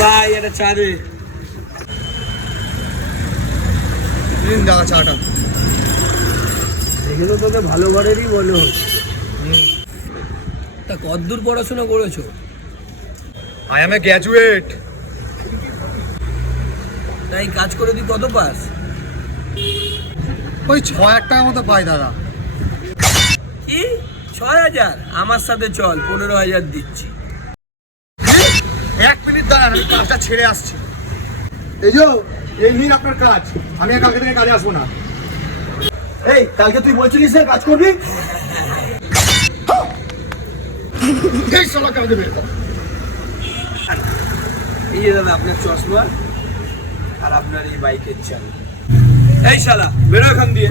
ভাই এটা চা দে। দাদা চাটা এগুলো তোকে ভালো ঘরেরই বলো। তা কতদূর পড়াশোনা করেছো? I M A graduate. তাই কাজ করে তুই কত পাস? ওই ৬,০০০ টাকার মতো পাই দাদা। কি ৬,০০০? আমার সাথে চল, ১৫,০০০ দিচ্ছি। ১ মিনিট দাঁড়ান, আমি কাজটা ছেড়ে আসছি। এই যে এই নিন আপনার কাজ, আমি আর কালকে থেকে কাজে আসবো না। এই কালকে তুই বলছিলিস না কাজ করবি? এই শালা কাজে বের কর। এই যে দাদা আপনার চশমা আর আপনার এই বাইকের চাবি। এই শালা বেরো এখান দিয়ে।